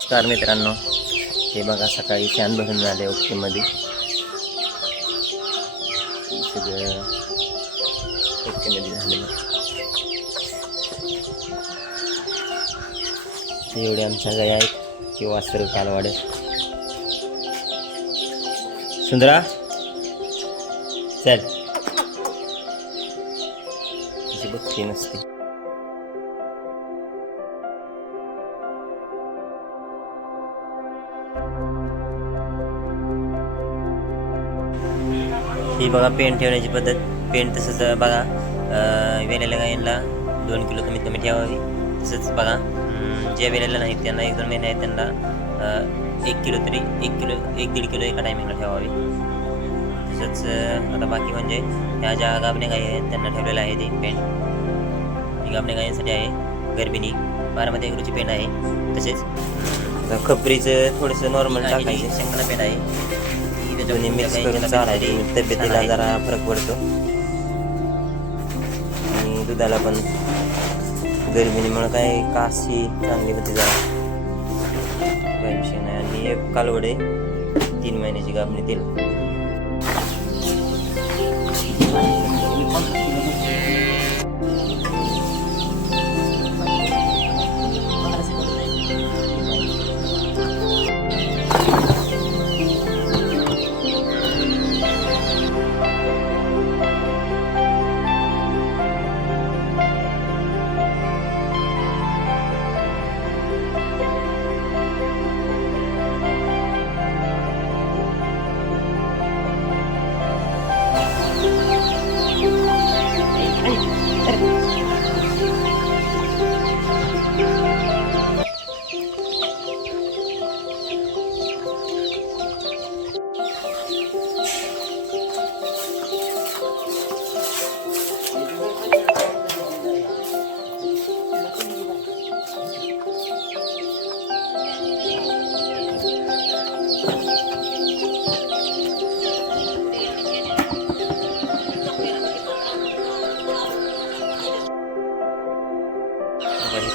नमस्कार मित्रांनो, हे बघा सकाळी शान भरून झाले ओकेमध्ये. सगळं ओकेमध्ये झालेलं. एवढे आमच्या गाय आहेत की वासर कालवाडे. सुंदरा चल, तिची बघती नसते. ही बघा पेंट ठेवण्याची पद्धत. पेंट तसंच बघा वेलेल्या गायींना 2 किलो कमीत कमी ठेवावी. तसंच बघा ज्या वेलेल्या नाहीत त्यांना 1-2 महिने आहेत त्यांना 1 किलो तरी 1-1.5 किलो एका टायमिंगला ठेवावी. तसंच आता बाकी म्हणजे ह्या ज्या गाभण्या गायी आहेत त्यांना ठेवलेलं आहे ते पेंट. ही गाभण्या गायींसाठी आहे. गर्भिणी 12 एगरूची पेंट आहे. तसेच खपरीचं थोडंसं नॉर्मल टाकायचं. शेंगदाणा पेंट आहे. दोन्ही मिक्स करून चालायची. तब्येतीला जरा फरक पडतो आणि दुधाला पण गर्मिणीमुळे काय काशी चांगली होती जरा, काही विषय नाही. आणि एक कालवडे 3 महिन्याची गाभणी दिली.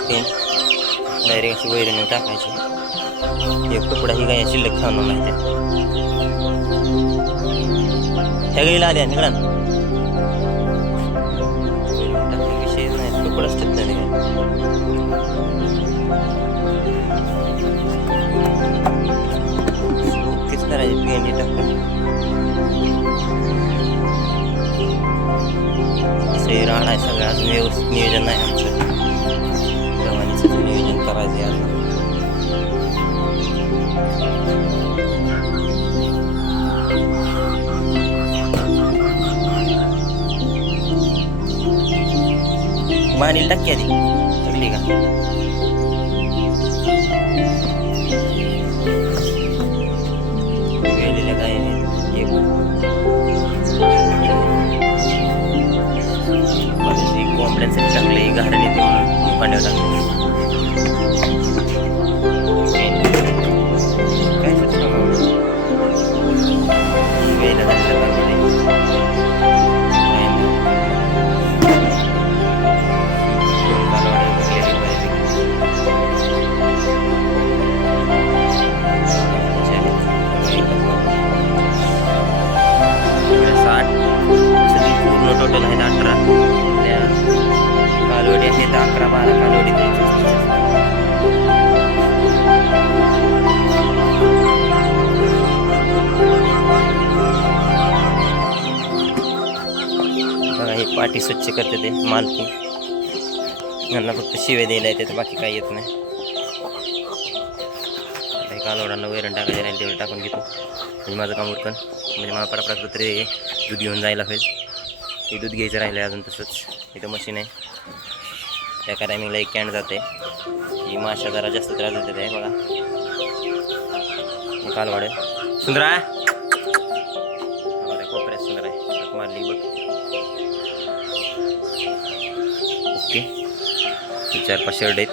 पेन डायरेक्ट अशी वैरण टाकायची. एक तुकडा ही गाय शिल्लक खाणार नाही. ह्या गाईला आल्या तिकडा वैरण टाकले विषय नाही. तुकडाच ठेवत नाही ओकेच करायची. पेंडी टाकून असं राहणार आहे सगळं. अजून व्यवस्थित नियोजन नाही आमचं. नियोजन करायचे आता. बाणीला टाकी आधी टाकली का? वेळेला काय कोंबड्यांसाठी टाकले. घराने मुकांड्यावर टाकले. टोटल आहेत 18. त्या कालवडी आहेत 11-12 कालवडी बघा. हे पाठी स्वच्छ करते ते मालकी. यांना फक्त शिवे द्यायला येते तर बाकी काही येत नाही. कालवडांना वैरण टाकायचे राहील तेवढं टाकून घेतो म्हणजे माझं काम उरकन. म्हणजे मला पटापट तरी दूध घेऊन जायला होईल. हे दूध घ्यायचं राहिलं आहे अजून. तसंच इथं मशीन आहे. एका टायमिंगला 1 कॅन जाते. ही माशा जरा जास्त त्रास देते आहे बघा. कालवाडे सुंदर आहे. कोपऱ्यात सुंदर आहे. मारली बघ. ओके. 4-5 शेड आहेत.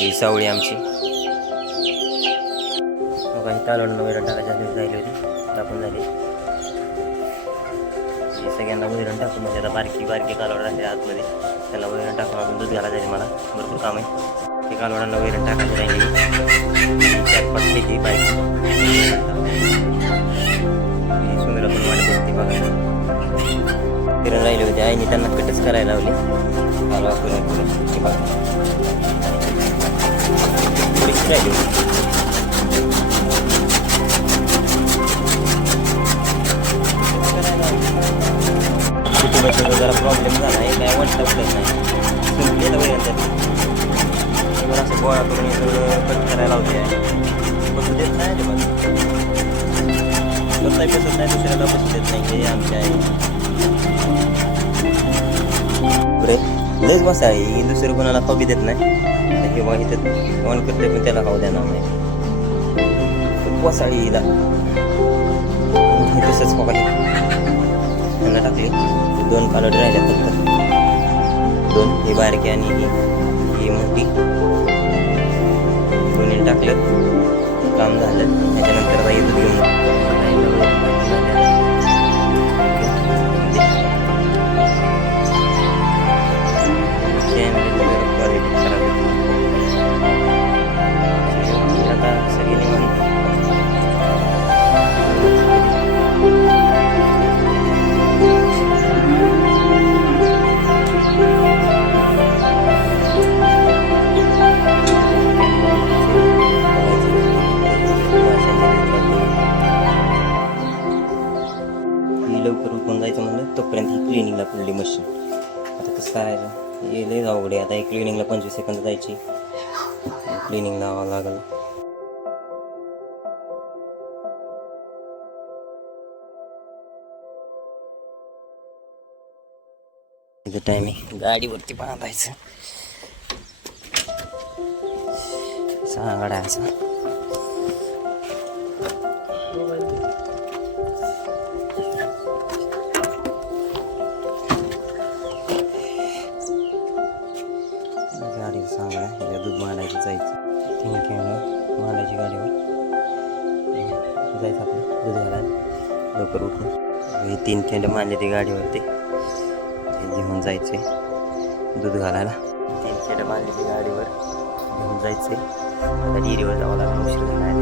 ही सावळी आमची बघा. ही कालवडांना वैरण टाकायची जायली होती. टाकून झाली. सगळ्यांना वैरण टाकून म्हणजे आता बारकी कालवड राहते आतमध्ये. त्याला वैरण टाकून आपण दूध घालायला जाईल. मला भरपूर काम आहे. ते कालवडांना वैरण टाकायची राहिली. मिक्स करायला लावली. हलवा करून हे बघा मिक्स राहिली. युट्यूबचा जरा प्रॉब्लेम झाला आहे, काय वाटतं उठत नाही. संपलेलं वगैरे असं गोळा करून हे सगळं कट करायला लावते आहे. बसू देत नाही अजिबात, स्वतः बसत नाही, दुसऱ्याला बसू देत नाही. हे आमच्या आहे बरं लयच बसा आहे. ही दुसरं कोणाला खाऊ बी देत नाही. हे बघा इथं ऑन करते पण त्याला खाऊ देणार नाही. खूप वसाळी हिला. हे तसंच बघा त्यांना टाकली. 2 कालवड राहिल्या फक्त, 2 ही बारकी आणि ही मोठी. दोन्ही टाकलं, काम झालं. त्याच्यानंतर आता दूध घेऊन आता सगळी निवांत. लवकर उठून जायचं म्हणलं तोपर्यंत ही क्लिनिंगला पडली मशीन. आता कसं करायचं हे लय अवघड आहे. आता ही क्लिनिंगला 25 सेकंद जायची, क्लिनिंग लावावं लागलं. तिथं टायमिंग गाडीवरती बांधायचं. 6 गाड्या असं गाडी सांगा दूध मांडायचं जायचं. ठीक आहे मांडायची गाडीवर जायचं आपलं दूध घालायला लवकर उठून. हे 3 थेंड मांडले ते गाडीवरती घेऊन जायचे दूध घालायला. 3 थेंड मांडले ते गाडीवर घेऊन जायचे. आता डेअरीवर जावं लागलं, उशीर नाही.